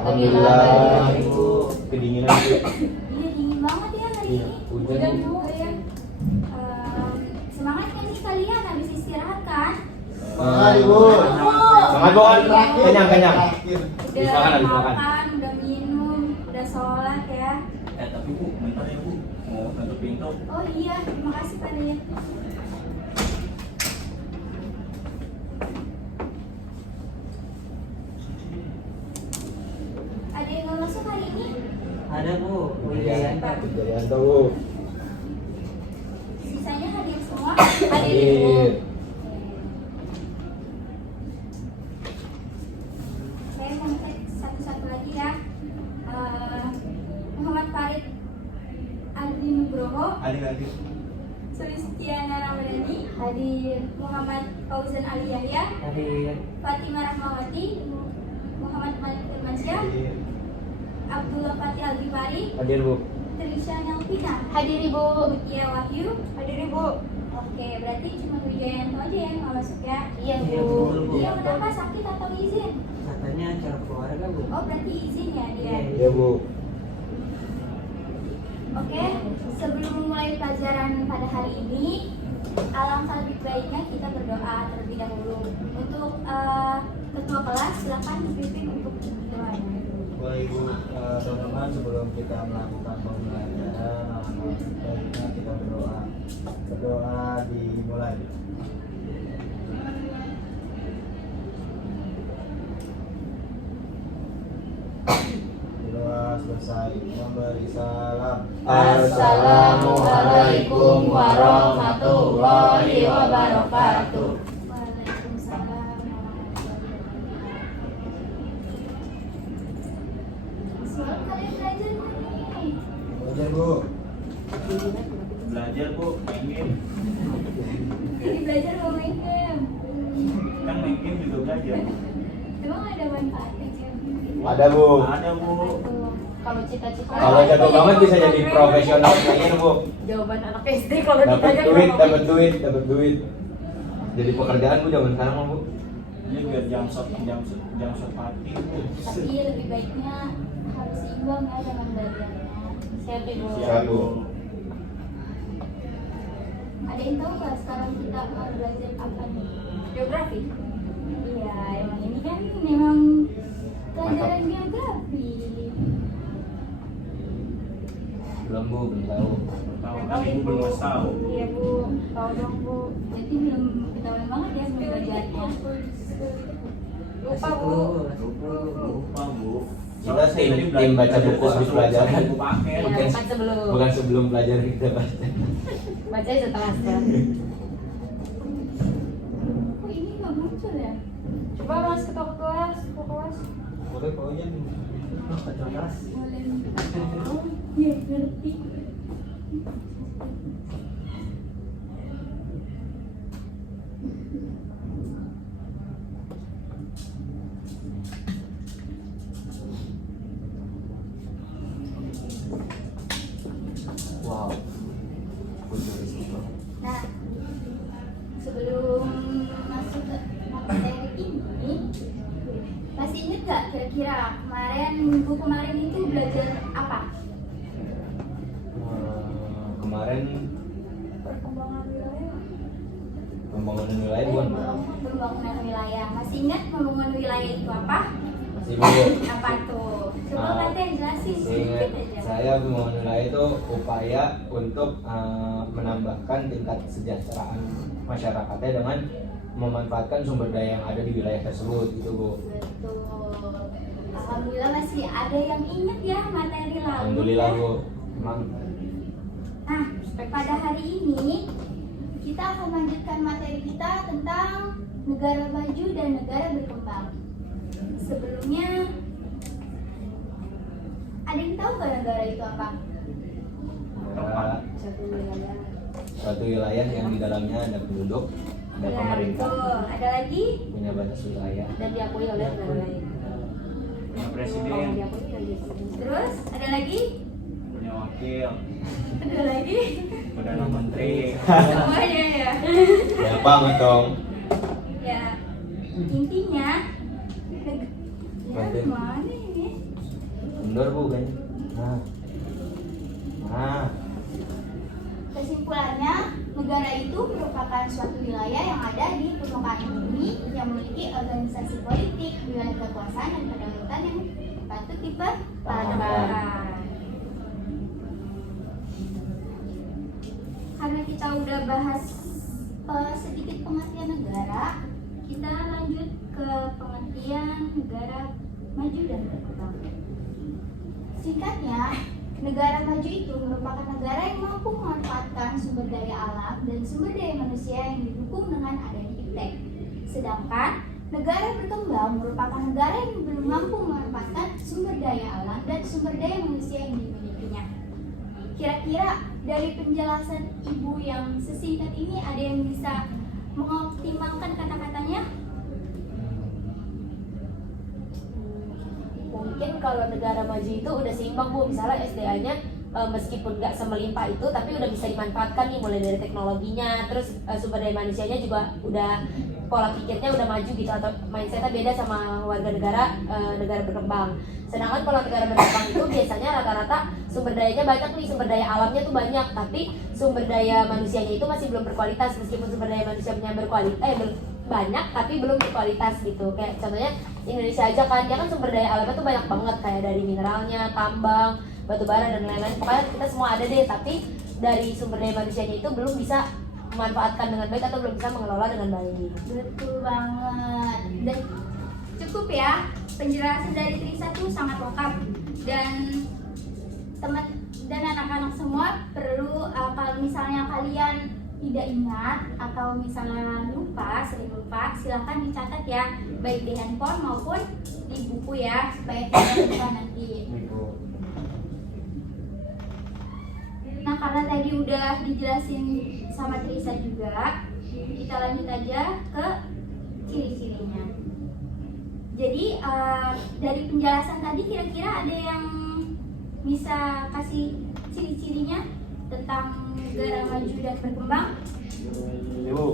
Alhamdulillah. Kedinginan Bu. Iya dingin banget ya hari Iya, ini. hujan, Bu. juga ya. Semangat kan nih kalian habis istirahat kan? Semangat, Ibu. Semangat Bu. Kenyang. Udah Habis makan. udah minum, udah sholat ya. Tapi Bu, bentar ya Bu, mau nutup pintu. Oh iya, terima kasih Pak Dayat. Ada yang mau masuk hari ini? Ada Bu, Iya. Wijayanto. Wijayanto Bu. Sisanya hadir semua? Hadir Ibu. Hadir. Saya mau cek satu-satu lagi ya. Muhammad Farid Aldi Nugroho, Adik-adik. Sulistiana Ramadhani, hadir. Muhammad Fauzan Ali Yahya, Hadir. Fatimah Rahmawati, Muhammad Malik Firmansyah, Abdullah Fatih Al-Ghifari, Hadir Bu. Trisha Nelvina, Hadir Ibu. Mutia Wahyu, Hadir Ibu. Oke, berarti cuma Wijayanto aja yang nggak masuk ya? Iya Iya, Bu. betul, Bu. Dia kenapa sakit atau izin? Katanya acara keluarga Bu. Oh, berarti izin ya dia. Iya Bu. Oke, sebelum memulai pelajaran pada hari ini, alangkah lebih baiknya kita berdoa terlebih dahulu. Untuk ketua kelas, silakan dipimpin untuk doanya. Baik Bu, teman-teman sebelum kita melakukan pembelajaran, alangkah baiknya kita berdoa. Berdoa dimulai. Berdoa selesai, memberi salam. Assalamualaikum warahmatullahi wabarakatuh. Waalaikumsalam warahmatullahi wabarakatuh. Selalu kalian belajar nih. Belajar Bu. Belajar Bu, main game. Jadi belajar mau main game. Kan main game juga belajar. Emang ada manfaatnya game? Ada Bu. Ada Bu. Aduh. Kalau cita-cita Kalau jago banget bisa jadi profesional player Bu. jawaban anak SD kalau Dapat ditanya duit, kenapa? dapat duit. Jadi pekerjaan Bu zaman sekarang mah Bu. Ini biar jam shot party Bu. Tapi lebih baiknya harus seimbang ya dengan belajarnya. Siap Ibu. Siap, Bu. Ada yang tahu nggak sekarang kita mau belajar apa nih? Geografi. Iya, emang ini kan memang pelajaran geografi. Belum Bu, belum tahu. Tahu kan Ibu belum ngasih tahu. Iya Bu, tahu dong Bu. Jadi belum ketahuan banget ya belum belajarnya. Lupa Kasih Bu. dulu, kasih dulu. Lupa Bu. Kita tim baca buku habis pelajaran. Bu pakai. Iya, Bukan- bukan sebelum. Bukan sebelum pelajaran kita baca. Baca setelah. Kok ini nggak muncul ya? Coba Mas ketua kelas, ketua kelas. Boleh Pak Ujan. Kelas. Boleh. Oh, iya ngerti. Wow. Nah, sebelum masuk ke materi ini, masih inget gak kira-kira minggu kemarin itu belajar apa? Kemarin Perkembangan wilayah. pembangunan wilayah bukan Bu? Pembangunan wilayah. Masih ingat pembangunan wilayah itu apa? Masih Bu. Apa tuh? Coba Kak jelasin Ingat, sedikit aja. saya pembangunan wilayah itu upaya untuk menambahkan tingkat kesejahteraan masyarakatnya dengan memanfaatkan sumber daya yang ada di wilayah tersebut gitu Bu. Betul. Alhamdulillah masih ada yang ingat ya materi lalu. Alhamdulillah ya. Bu. Emang Nah, pada hari ini kita akan lanjutkan materi kita tentang negara maju dan negara berkembang. Sebelumnya, ada yang tahu nggak negara itu apa? Satu wilayah. suatu wilayah yang di dalamnya ada penduduk, ada Ya, pemerintah, betul. Ada lagi? punya batas wilayah. Dan diakui oleh negara lain. Punya Kalau presiden, diakui kan diakui. Terus ada lagi? punya wakil, Ada lagi? perdana menteri. Semuanya ya. Ya banget dong. Ya, intinya, ya Penting. mana ini? Kendor bu kan. Nah Kesimpulannya, negara itu merupakan suatu wilayah yang ada di permukaan bumi yang memiliki organisasi politik, wilayah kekuasaan dan kedaulatan yang patut dipertahankan. Karena kita udah bahas sedikit pengertian negara, kita lanjut ke pengertian negara maju dan berkembang. Singkatnya, negara maju itu merupakan negara yang mampu memanfaatkan sumber daya alam dan sumber daya manusia yang didukung dengan adanya iptek. Sedangkan negara berkembang merupakan negara yang belum mampu memanfaatkan sumber daya alam dan sumber daya manusia yang dimilikinya. Kira-kira dari penjelasan Ibu yang sesingkat ini ada yang bisa mengoptimalkan kata-katanya? Mungkin kalau negara maju itu udah seimbang Bu, misalnya SDA-nya meskipun nggak semelimpah itu tapi udah bisa dimanfaatkan nih, mulai dari teknologinya, terus sumber daya manusianya juga udah, pola pikirnya udah maju gitu, atau mindsetnya beda sama warga negara negara berkembang. Sedangkan kalau negara berkembang itu biasanya rata-rata sumber dayanya banyak nih, sumber daya alamnya tuh banyak, tapi sumber daya manusianya itu masih belum berkualitas, meskipun sumber daya manusianya berkualitas banyak tapi belum berkualitas gitu. Kayak contohnya Indonesia aja kan, dia kan sumber daya alamnya tuh banyak banget, kayak dari mineralnya, tambang, batu bara dan lain-lain. Pokoknya kita semua ada deh, tapi dari sumber daya manusianya itu belum bisa memanfaatkan dengan baik atau belum bisa mengelola dengan baik. Betul banget. Dan cukup ya, penjelasan dari Trisa tuh sangat lengkap, dan teman dan anak-anak semua perlu kalau misalnya kalian tidak ingat atau misalnya sering lupa, silahkan dicatat ya, baik di handphone maupun di buku ya, supaya tidak lupa nanti. Nah, karena tadi udah dijelasin sama Trisa juga, kita lanjut aja ke ciri-cirinya. Jadi dari penjelasan tadi kira-kira ada yang bisa kasih ciri-cirinya tentang negara maju dan berkembang? Ibu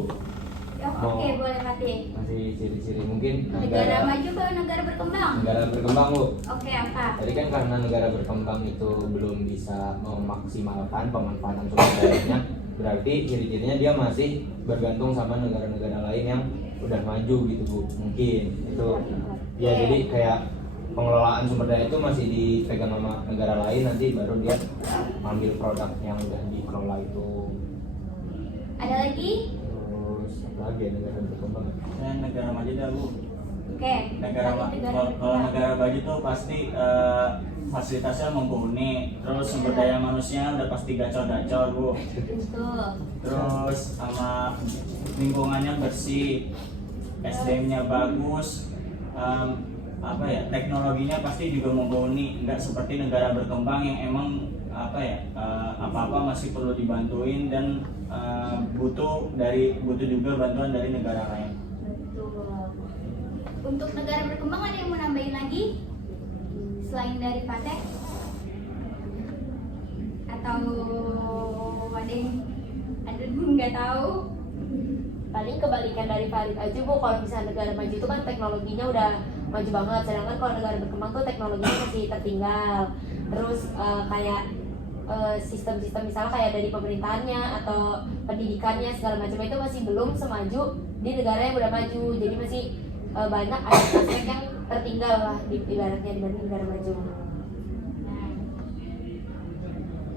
Ya, oke, boleh Fatih. masih ciri-ciri mungkin Negara maju ke negara berkembang? negara berkembang Bu. Oke, apa? Tadi kan karena negara berkembang itu belum bisa memaksimalkan pemanfaatan sumber dayanya, berarti ciri-cirinya dia masih bergantung sama negara-negara lain yang udah maju gitu Bu. Mungkin itu ya, jadi kayak pengelolaan sumber daya itu masih dipegang sama negara lain, nanti baru dia ambil produk yang udah dikelola itu. Ada lagi? Terus apa lagi ya negara berkembang? Dan negara maju dah Bu. Oke. Negara kalau negara maju tuh pasti fasilitasnya mumpuni, terus sumber daya manusia udah pasti gacor-gacor Bu. Betul. Terus sama lingkungannya bersih, SDM-nya bagus, teknologinya pasti juga mumpuni, nggak seperti negara berkembang yang emang apa-apa masih perlu dibantuin dan butuh juga bantuan dari negara lain. Betul. Untuk negara berkembang ada yang mau nambahin lagi selain dari Patek? Atau ada yang nggak tahu? Paling kebalikan dari Farid aja Bu, kalau misalnya negara maju itu kan teknologinya udah maju banget, sedangkan kalau negara berkembang tuh teknologinya masih tertinggal. Terus kayak sistem-sistem misalnya kayak dari pemerintahannya atau pendidikannya segala macam itu masih belum semaju di negara yang udah maju, jadi masih banyak aspek yang tertinggal lah di ibaratnya dibanding negara maju. Nah,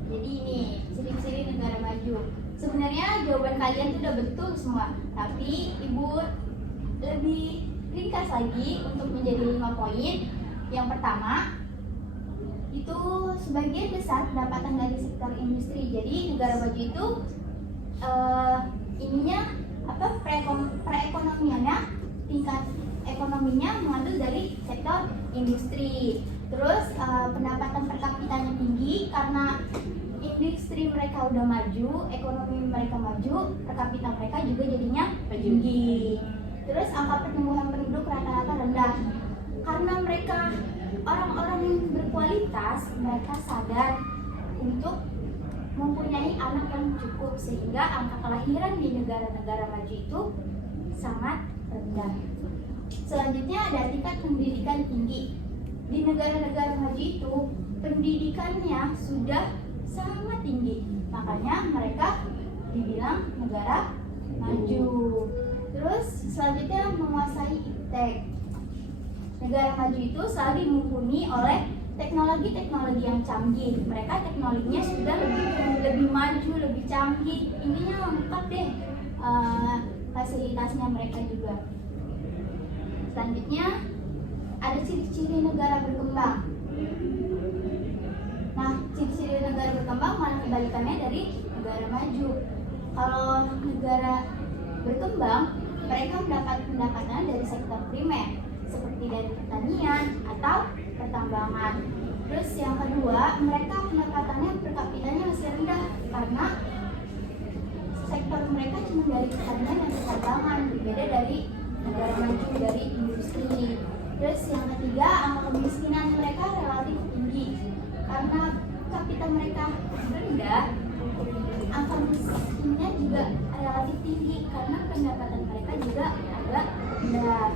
jadi ini ciri-ciri negara maju. Sebenarnya jawaban kalian tuh udah betul semua, tapi Ibu lebih ringkas lagi untuk menjadi 5 poin. Yang pertama, itu sebagian besar pendapatan dari sektor industri. Jadi negara maju itu perekonomiannya, tingkat ekonominya mengambil dari sektor industri. Terus pendapatan per kapitanya tinggi karena industri mereka udah maju, ekonomi mereka maju, per kapita mereka juga jadinya tinggi. Terus angka pertumbuhan penduduk rata-rata rendah karena mereka orang-orang yang berkualitas, mereka sadar untuk mempunyai anak yang cukup, sehingga angka kelahiran di negara-negara maju itu sangat rendah. Selanjutnya ada tingkat pendidikan tinggi. di negara-negara maju itu pendidikannya sudah sangat tinggi, makanya mereka dibilang negara maju. Terus selanjutnya menguasai iptek. Negara maju itu selalu dimumpuni oleh teknologi-teknologi yang canggih. Mereka teknologinya sudah lebih maju, lebih canggih. Intinya lengkap deh fasilitasnya mereka juga. Selanjutnya ada ciri-ciri negara berkembang. Nah, ciri-ciri negara berkembang malah kebalikannya dari negara maju. Kalau negara berkembang, mereka mendapat pendapatan dari sektor primer, seperti dari pertanian atau pertambangan. Terus yang kedua, mereka pendapatannya per kapitanya masih rendah karena sektor mereka cuma dari pertanian dan pertambangan, berbeda dari negara maju dari industri. Terus yang ketiga, angka kemiskinan mereka relatif tinggi karena kapital mereka rendah. Angka miskinnya juga relatif tinggi karena pendapatan mereka juga agak rendah.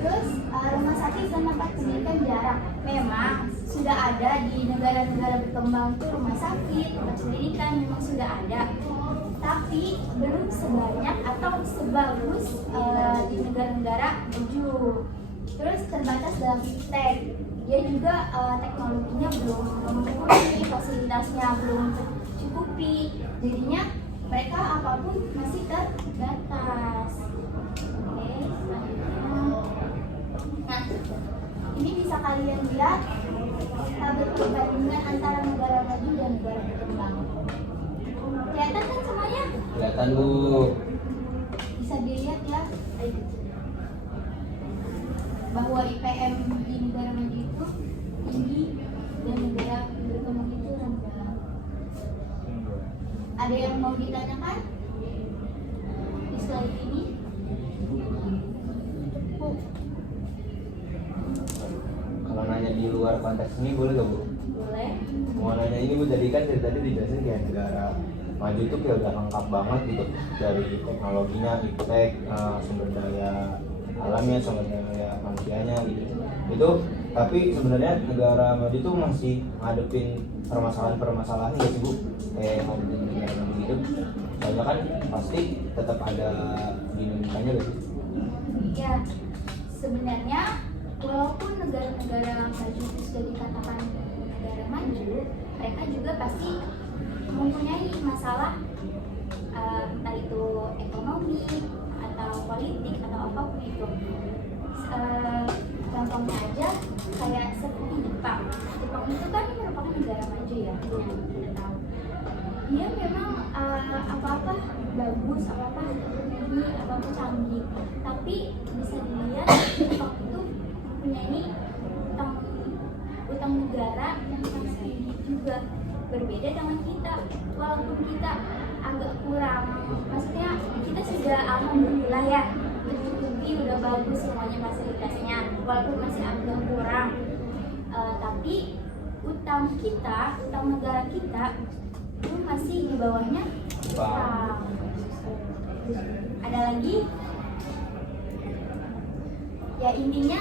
Terus rumah sakit dan tempat pendidikan jarang. Memang sudah ada di negara-negara berkembang tuh rumah sakit, tempat pendidikan memang sudah ada, tapi belum sebanyak atau sebagus di negara-negara maju. Terus terbatas dalam iptek, dia juga teknologinya belum mumpuni, fasilitasnya belum tercukupi, jadinya mereka apapun masih terbatas. Oke, selanjutnya. Nah, ini bisa kalian lihat tabel perbandingan antara negara maju dan negara berkembang. Kelihatan kan semuanya? Kelihatan Bu. Bisa dilihat ya bahwa IPM di negara maju itu tinggi dan negara berkembang itu rendah. Ada yang mau ditanyakan di slide ini? Kalau nanya di luar konteks ini boleh gak Bu? Boleh. Mau nanya ini Bu, tadi kan dari tadi dijelasin kayak negara maju itu kayak udah lengkap banget gitu, dari teknologinya, iptek, sumber daya alamnya, sumber daya manusianya gitu. Itu tapi sebenarnya negara maju itu masih ngadepin permasalahan-permasalahan nggak sih Bu? Kayak ngadepin negara maju gitu. Soalnya kan pasti tetap ada dinamikanya gitu. Ya, sebenarnya walaupun negara-negara maju itu sudah dikatakan negara maju, mereka juga pasti mempunyai masalah, entah itu ekonomi atau politik atau apapun itu. Contohnya aja kayak seperti Jepang. Jepang itu kan merupakan negara maju ya, yang kita tahu. Dia memang apa-apa bagus, apa-apa teknologi, apa-apa canggih, tapi bisa dilihat Jepang itu mempunyai utang negara yang sangat tinggi juga, berbeda dengan kita. Walaupun kita agak kurang, maksudnya kita sudah alhamdulillah ya tercukupi, udah bagus semuanya fasilitasnya, walaupun masih agak kurang, tapi utang negara kita itu masih di bawahnya Jepang. Ada lagi? Ya intinya,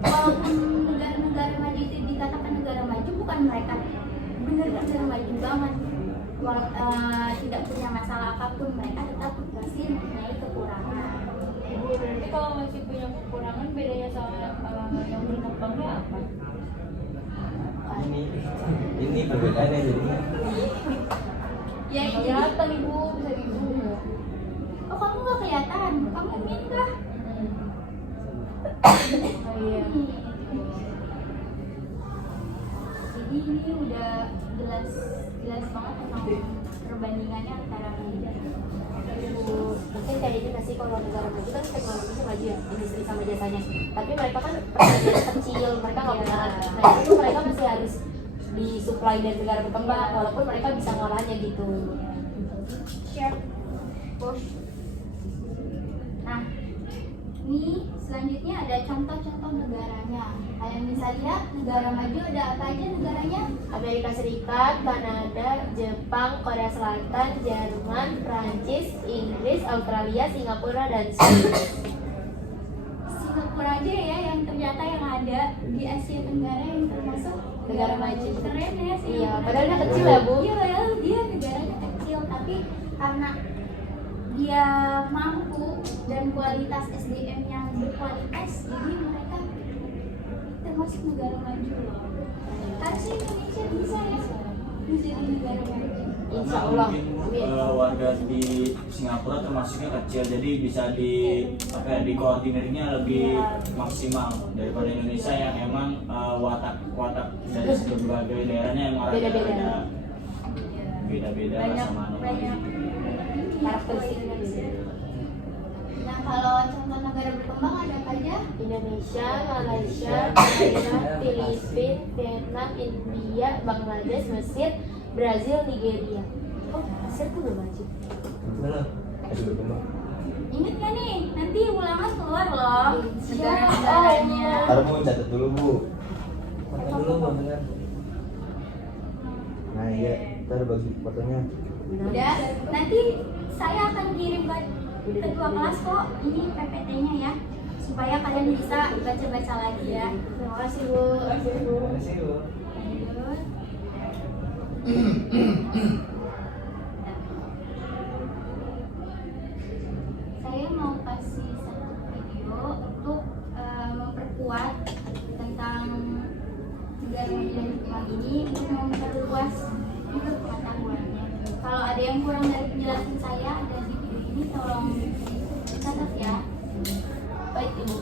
walaupun negara-negara maju itu dikatakan negara maju, bukan mereka benar-benar maju banget. Tidak punya masalah apapun, mereka tetap masih mempunyai kekurangan. Ibu, berarti kalau masih punya kekurangan, bedanya sama yang berkembangnya apa? Ini perbedaannya jadinya. Ya ini. Kelihatan Ibu, bisa dizoom. Oh, kamu nggak kelihatan? Kamu min kah? Oh iya. Jadi ini udah jelas banget tentang perbandingannya antara Mungkin kayak ini masih kalau negara maju kan teknologinya maju ya, industri sama jasanya. Tapi mereka kan pertanian kecil, mereka nggak punya alat. Nah itu mereka masih harus disuplai dari negara berkembang, walaupun mereka bisa ngolahnya gitu. share push. Nah, ini selanjutnya ada contoh-contoh negaranya. Kalian bisa lihat negara maju ada apa aja negaranya? Amerika Serikat, Kanada, Jepang, Korea Selatan, Jerman, Prancis, Inggris, Australia, Singapura, dan Swiss. Singapura Singapura aja ya yang ternyata yang ada di Asia Tenggara yang termasuk Negara maju. Keren ya sih. Iya, padahal dia kecil ya, Bu. Iya, padahal dia negaranya kecil tapi karena dia mampu dan kualitas SDM yang berkualitas, jadi mereka termasuk negara maju loh. Harusnya Indonesia bisa ya menjadi negara maju. Insya Allah. Mungkin warga di Singapura termasuknya kecil, jadi bisa dikoordinirnya lebih maksimal daripada Indonesia yang emang watak dari berbagai daerahnya emang Beda-beda. beda-beda lah sama banyak Karakteristiknya beda. Nah, kalau contoh negara berkembang ada apa aja? Indonesia, Malaysia, Thailand, Filipina, Vietnam, India, Bangladesh, Mesir, Brazil, Nigeria. Oh, Mesir tuh udah maju. Belum. Masih berkembang. Ingat gak nih? Nanti ulangan keluar loh Insya negara-negaranya. Ntar mau catat dulu Bu. Foto dulu Bang bener. Nah iya, ntar bagi fotonya. Udah, nanti saya akan kirim ke ketua kelas kok ini PPT-nya ya, supaya kalian bisa baca-baca lagi ya. Terima kasih Bu. Terima kasih Bu. Lanjut. Saya mau kasih satu video untuk memperkuat tentang negara maju dan berkembang ini, untuk memperluas juga pengetahuannya. Kalau ada yang kurang dari penjelasan saya ada di video ini, tolong catat ya. Baik, Ibu.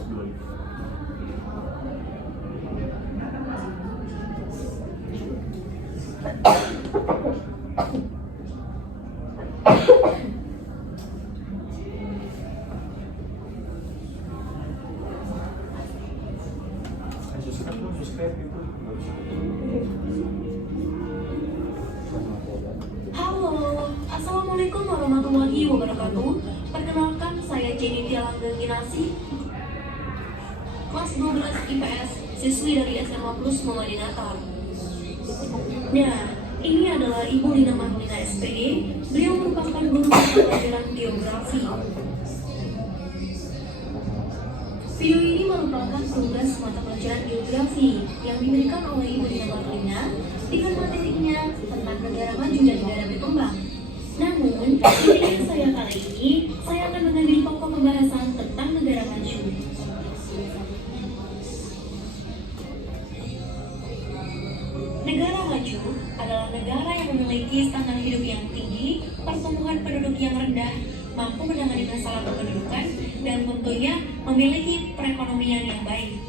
Halo, Assalamualaikum warahmatullahi wabarakatuh. Perkenalkan, saya Jenny Tialanggeng Ginasi, kelas 12 IPS, siswi dari SMA Plus Muhammadiyah Natal. Nah, ini adalah Ibu Lina Marlina SPD. Beliau merupakan guru mata pelajaran geografi. Video ini merupakan tugas mata pelajaran geografi yang diberikan oleh Ibu Lina Marlina dengan materinya tentang negara maju dan negara berkembang. Namun, di video saya kali ini, saya akan mengambil pokok pembahasan tentang negara maju. Negara maju adalah negara yang memiliki standar hidup yang tinggi, pertumbuhan penduduk yang rendah, mampu menangani masalah kependudukan, dan tentunya memiliki perekonomian yang baik.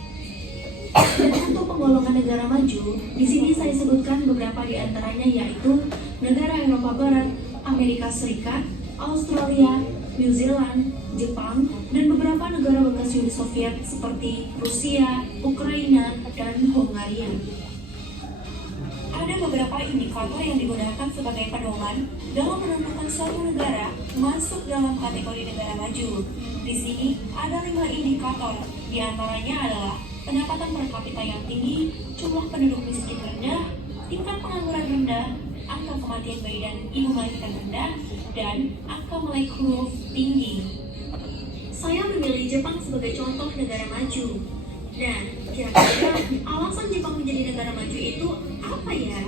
Dan untuk penggolongan negara maju, di sini saya sebutkan beberapa di antaranya, yaitu negara Eropa Barat, Amerika Serikat, Australia, New Zealand, Jepang, dan beberapa negara bekas Uni Soviet seperti Rusia, Ukraina, dan Hongaria. Ada beberapa indikator yang digunakan sebagai pedoman dalam menentukan suatu negara masuk dalam kategori negara maju. Di sini ada 5 indikator, di antaranya adalah pendapatan per kapita yang tinggi, jumlah penduduk miskin rendah, tingkat pengangguran rendah, angka kematian bayi dan ibu melahirkan rendah, dan angka melek huruf tinggi. Saya memilih Jepang sebagai contoh negara maju. Nah, kira-kira alasan Jepang menjadi negara maju itu apa ya?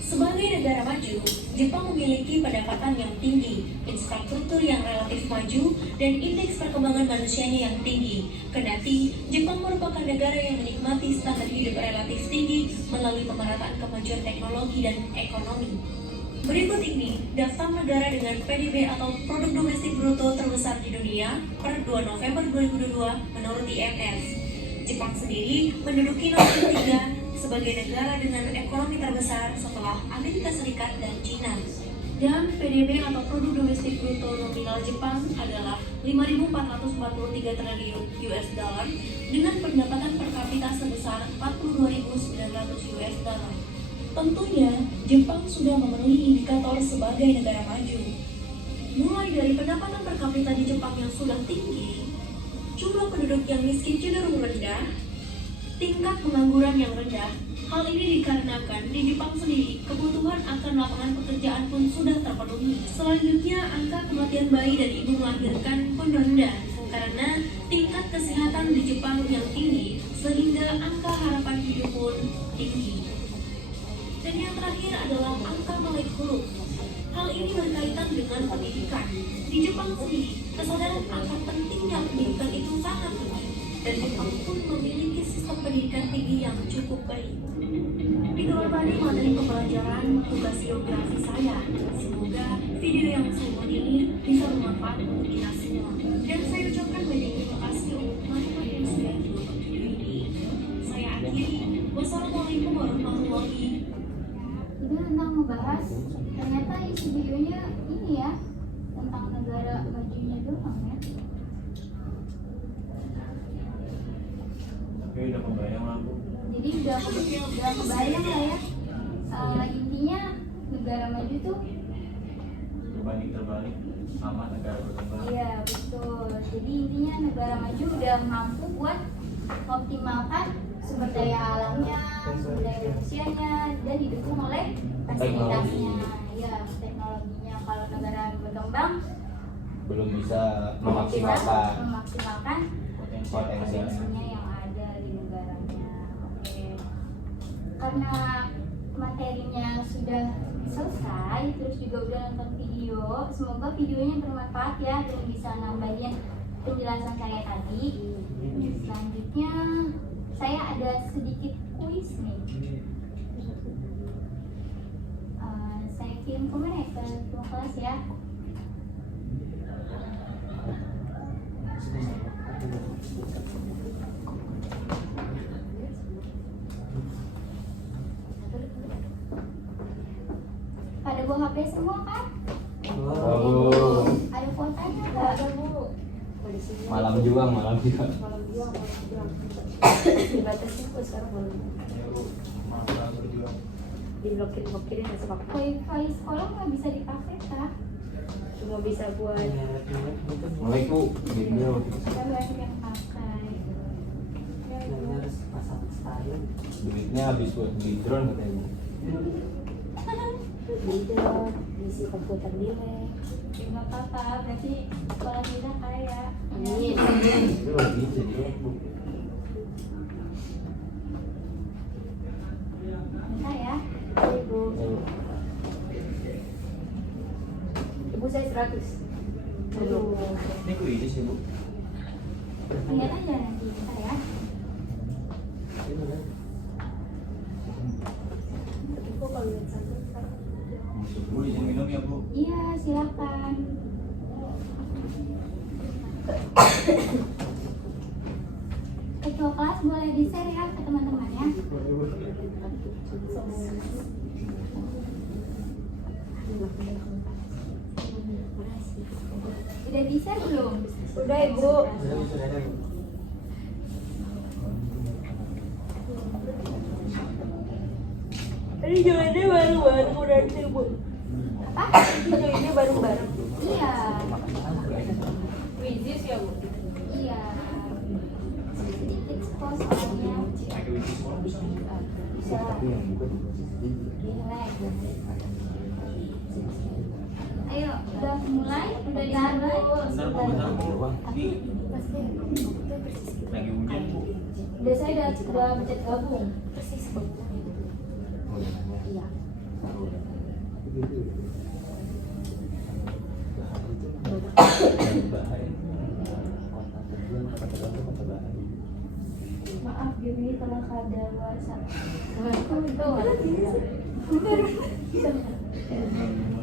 Sebagai negara maju, Jepang memiliki pendapatan yang tinggi, infrastruktur yang relatif maju, dan indeks perkembangan manusianya yang tinggi. Kendati, Jepang merupakan negara yang menikmati standar hidup relatif tinggi melalui pemerataan kemajuan teknologi dan ekonomi. Berikut ini daftar negara dengan PDB atau Produk Domestik Bruto terbesar di dunia per 2 November 2022 menurut IMF. Jepang sendiri menduduki nomor ketiga sebagai negara dengan ekonomi terbesar setelah Amerika Serikat dan Cina. Dan PDB atau Produk Domestik Bruto nominal Jepang adalah 5.443 triliun US dollar dengan pendapatan per kapita sebesar 42.900 US dollar. Tentunya, Jepang sudah memenuhi indikator sebagai negara maju. Mulai dari pendapatan per kapita di Jepang yang sudah tinggi, jumlah penduduk yang miskin cenderung rendah, tingkat pengangguran yang rendah. Hal ini dikarenakan di Jepang sendiri, kebutuhan akan lapangan pekerjaan pun sudah terpenuhi. Selanjutnya, angka kematian bayi dan ibu melahirkan pun rendah. karena tingkat kesehatan di Jepang yang tinggi sehingga angka harapan hidup pun tinggi. Dan yang terakhir adalah angka melek huruf. Hal ini berkaitan dengan pendidikan. Di Jepang sendiri, kesadaran akan pentingnya pendidikan itu sangat tinggi, dan Jepang pun memiliki sistem pendidikan tinggi yang cukup baik. Itulah tadi materi pembelajaran tugas geografi saya. Semoga video yang saya ini bisa bermanfaat untuk kita semua. Dan saya ucapkan banyak terima kasih untuk teman-teman yang sudah menonton video ini. Saya akhiri. Wassalamualaikum warahmatullahi. Ini tentang membahas, ternyata isi videonya ini ya, tentang negara majunya doang ya. Tapi udah kebayang lah Bu. Jadi udah kebayang lah ya. Intinya negara maju tuh, Berbanding terbalik sama negara berkembang. iya betul. Jadi intinya negara maju udah mampu buat mengoptimalkan sumber daya alamnya, sumber daya manusianya, dan didukung oleh fasilitasnya, ya teknologinya. Kalau negara berkembang Belum bisa memaksimalkan memaksimalkan potensinya yang ada di negaranya. Oke. Karena materinya sudah selesai, terus juga udah nonton video, semoga videonya bermanfaat ya dan bisa nambahin penjelasan saya tadi. Selanjutnya saya ada sedikit kuis nih. Saya kirim komen ya ke ketua kelas ya. Pada bawa HP semua kan? Oh, Ada kuotanya nggak? Ada Bu. Di sini. malam juang. Malam juang. Dibatasi kok sekarang malam. Masa berjuang. Diblokir-blokirin masuk apa? Wifi sekolah nggak bisa dipakai kah? Cuma bisa buat Mulai Bu, video. Kita banyak yang pakai. harus pasang style. Duitnya habis buat beli drone katanya Bu. video, isi komputer di lab. Ya nggak apa-apa, berarti sekolah kita kaya. Amin. Itu lagi jadi Bu. Bentar ya. Ibu. Ibu saya 100. Aduh. Ini kuis sih Bu. Lihat aja nanti, bentar ya. Tapi kok kalau lihat satu sekarang Bu izin minum ya Bu. Iya, silakan. Ketua kelas boleh di-share ya ke teman-teman ya. Udah di-share belum? udah Ibu. Tadi joinnya baru-baru nanti Bu. Apa? Tadi joinnya baru-baru. Iya. Wizis ya Bu. Iya. Sedikit skor soalnya. Pakai wifi sekolah bisa. Bisa. Tapi yang buka juga Relax. Ayo, udah mulai? Udah dimulai? Bentar Bu. Ini lagi hujan Bu. Udah saya udah mencet gabung. Persis Bu. Iya. Maaf, Gemi telah kadaluarsa.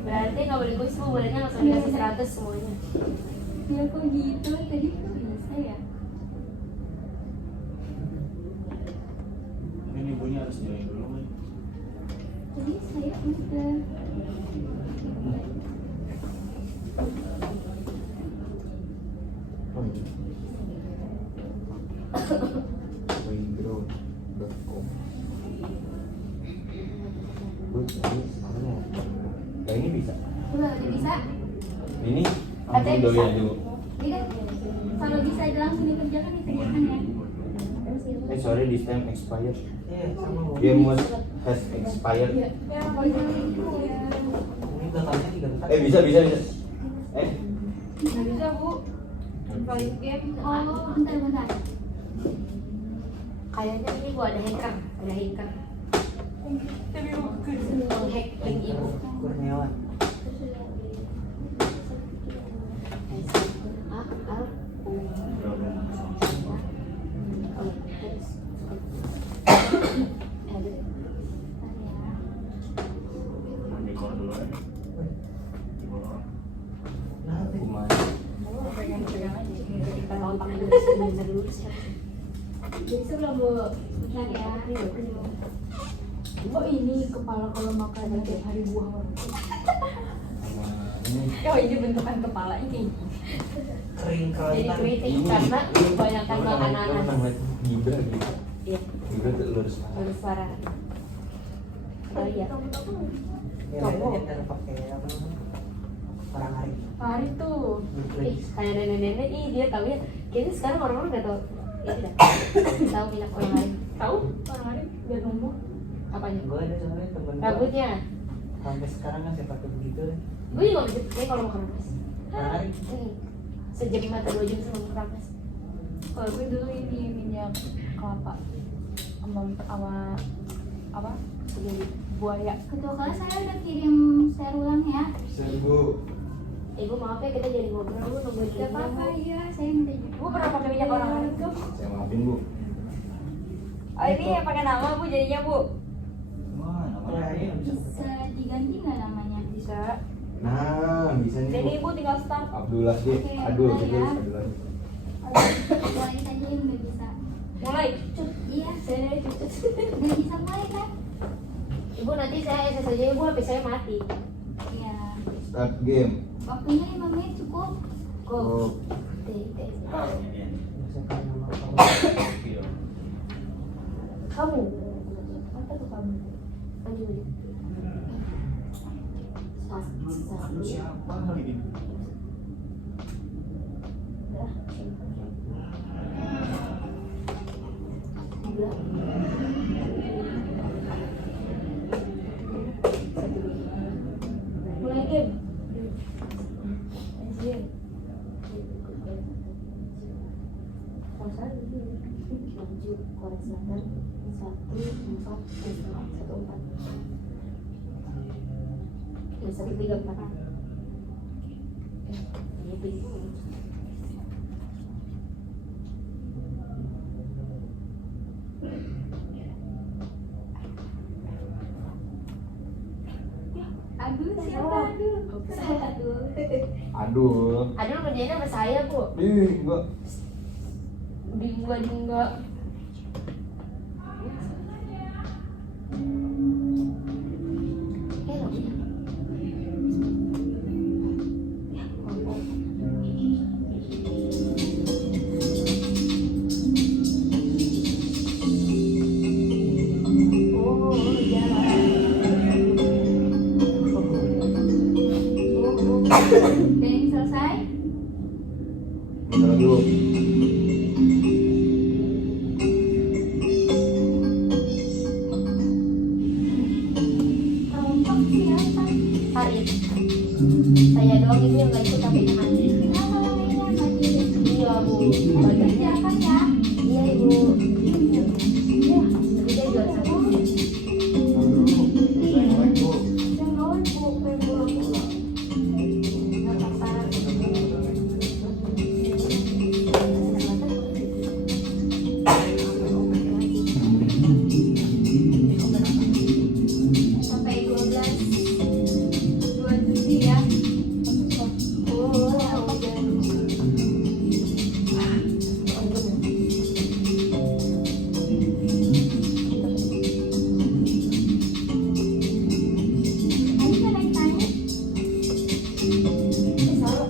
Berarti nggak boleh kuis Bu, bolehnya langsung dikasih 100 semuanya. Ya kok gitu? Tadi kok bisa ya? Mungkin ibunya harus join dulu kan. Jadi saya udah. Windrone.com. Bu, ini sebenarnya kayak ini bisa. Udah bisa? Ini Ada yang doyan bisa? dulu. Iya. Kalau bisa langsung dikerjakan dikerjakan ya. Sorry, this time expired. Iya, sama Bu. Game was has expired. Ya, gitu ya. Ini totalnya 3 bentar. Bisa. Nggak bisa Bu. Invite game. Oh, bentar. Kayaknya ini gua ada hacker. Menghack link ibu. Kurniawan. Nanti keluar dulu ya. Kuman. Kita tahu pakai dulu siapa? Jadi sebelum Bu bentar ya. Oh ini kepala kalau makan tiap hari buah orang. Sama ini Oh ini bentukan kepala ini. Kering Jadi kerontang. kritik karena kebanyakan Lu makanan. namanya Gibra gitu. Iya, Gibra tuh lurus parah. baru suara. Oh iya. Ya, banyak kan pakai apa namanya? Orang hari. Hari tuh. Ih, kayak nenek-nenek, dia tahu ya. Kayaknya sekarang orang-orang nggak tahu. Ya udah. Tahu minyak orang lain. Tahu orang hari biar ngomong. Apanya? Gue ada soalnya temen gua, Rambutnya. sampai sekarang masih pakai begitu. Gue juga masih pakai kalau mau keramas. Orang hari. Sejam atau 2 jam sebelum keramas. Kalau gue dulu ini minyak kelapa sama apa? Jadi Buaya. Ketua kelas saya udah kirim share ulang ya. Seribu. Ibu maaf ya kita jadi ngobrol lu nungguin Gak apa-apa ya, saya minta juga. Bu pernah pakai minyak orang hari tuh? Saya maafin Bu. Oh ini yang pakai nama Bu jadinya Bu. Wah, namanya Orang hari ini. bisa. Bisa diganti nggak namanya? Bisa. Nah, bisa nih Jadi Bu. Ibu tinggal start. Abdullah deh. Oke, Aduh, Abdullah terus ya. Abdullah. Mulai saja yang udah bisa. Mulai. Iya, Saya dari cucut. udah bisa mulai kan? Ibu nanti saya SS aja ibu HP saya mati. Iya. Start game. Waktunya 5 menit cukup. Go. Oh, Bisa pakai nama kamu. Kamu. Apa tuh kamu? Maju maju. Lu siapa kali ini? Mulai game. Anjir. Kosan ini maju Korea Selatan 1414. Ya 134. Ini bingung. Aduh, siapa? Aduh. Saya aduh. aduh. Aduh kerjain sama saya bu. Ih, enggak. Dingga. Oh, jalan. Dan ini selesai. Bentar lagi Bu. Kelompok siapa? Farid. Saya doang ibu yang nggak ikut tapi hadir. Kenapa namanya Fadil? Iya bu. Fadil Banyak. siapa ya? Iya ibu. Iya. Tapi saya jual satu. Yang lawan Bu, bola-bola. Nggak apa-apa. Sampai 12 ya. Oh, Tadi kan naik tanya. salah.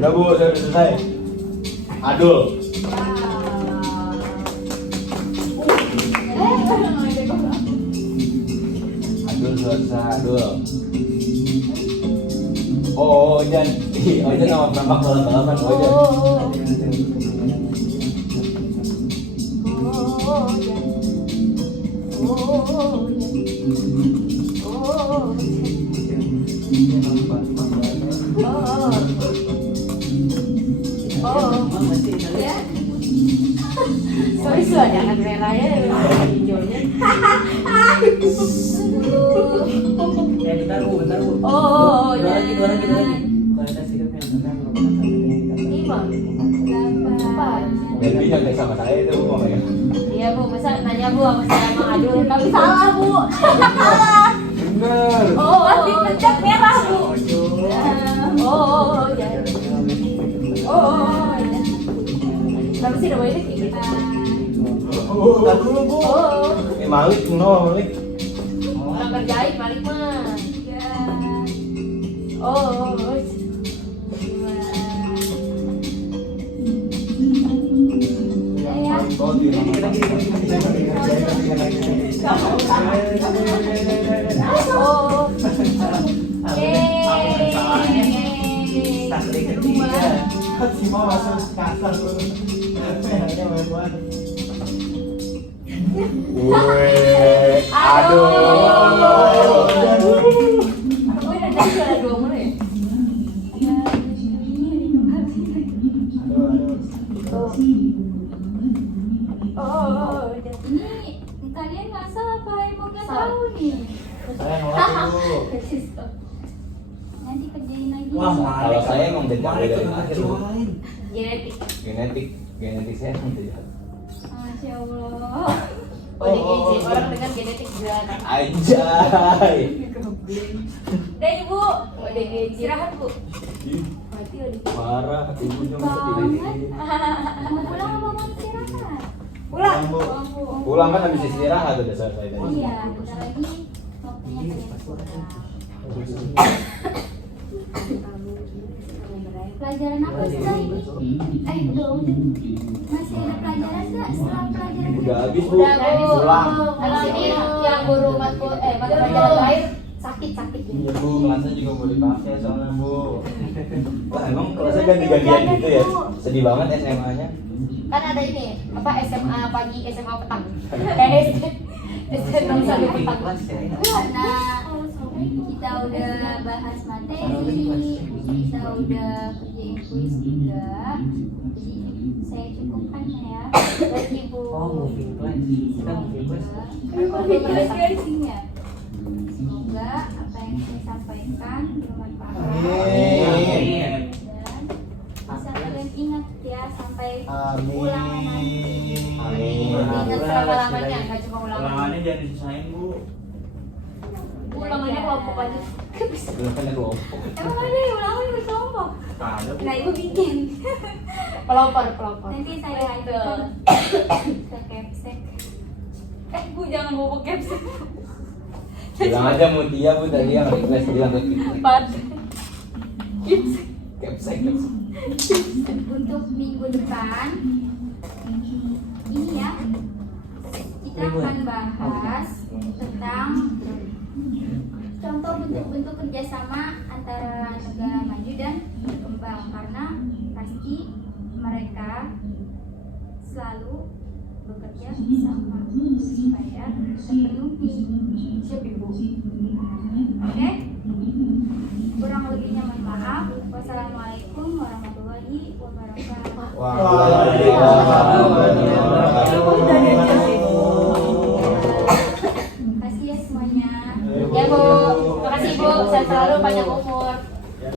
Udah Bu, saya udah selesai. Adul. Adul selesai, Adul. Oh, Ojan. Ojan nama penampakan balap-balapan Ojan. Sorry ada kan merahnya hijaunya. Bentar bu. Oh, Dua ya. lagi. Kualitas hidupnya benar belum. 5, 4. Dan dia nggak sama saya itu Bu ya. Iya Bu, masa nanya Bu sama saya sama Adul, tapi salah Bu. Salah. Bener. Oh, pasti pencet merah Bu. Oh, ya. Oh, ya. Kenapa sih namanya kayak gitu? Bukan dulu Bu. Oh, Ini Malik, Malik. orang kerjain balik mah. Oh, oh. Taktik ketiga. Si mau masuk kasar lu. Hanya main-main. Aduh. Kamu ada juara 2 mulu ya? Oh, Ini kalian nggak salah apa emang nggak tahu nih? Saya nolak dulu. Nanti kerjain lagi. Wah, Kalau saya emang beda Malik dari tuh lahir kecil Bu. lain. Genetik saya emang beda. Masya Allah. ODGJ, orang dengan genetik gimana? Anjay. Deh Ibu, ODGJ. Istirahat Bu. Mati ODGJ. Parah, ibunya Banget. mesti. Mau pulang apa mau istirahat? Pulang. Bu. Pulang kan habis istirahat udah selesai tadi. Iya, bentar lagi waktunya kalian pulang. Pelajaran apa setelah ini? Belum. Masih ada pelajaran nggak setelah pelajaran? Udah habis Bu. Udah Bu. Pulang. Kalau ini yang guru mata pelajaran lain sakit gitu. Iya Bu, kelasnya juga boleh pakai soalnya Bu. Wah emang kelasnya ganti-gantian gitu ya? Sedih banget SMA-nya. Kan ada ini apa SMA pagi, SMA petang. SMA satu petang. Karena kita udah bahas materi, kita udah kerjain kuis juga, jadi saya cukupkan ya. Terima Ibu. Oh, moving class. Kita moving class. Moving class guys ya. Semoga apa yang saya sampaikan bermanfaat Amin. dan bisa kalian ingat ya sampai Amin. ulangan nanti. Amin. Ingat selama-lamanya, nggak cuma ulangan. Ulangannya jangan disisain Bu. Ulangannya kelompok aja. Ulangannya kelompok. Emang ada yang ulangan berkelompok? Ada Bu. Nah Ibu bikin. Pelopor. Nanti saya Betul. lanjutkan ke capsek. Bu jangan bawa capsek. Bilang aja Mutia Bu tadi yang request bilang ke kita. Empat. Capsek. Untuk minggu depan ini ya kita akan bahas tentang contoh bentuk-bentuk kerjasama antara negara maju dan berkembang, karena pasti mereka selalu bekerja bersama supaya terpenuhi. Siap Ibu? Oke? Kurang lebihnya mohon maaf. Wassalamualaikum warahmatullahi wabarakatuh. Terima kasih ya semuanya. Ya Bu, terima kasih Bu, saya selalu panjang umur.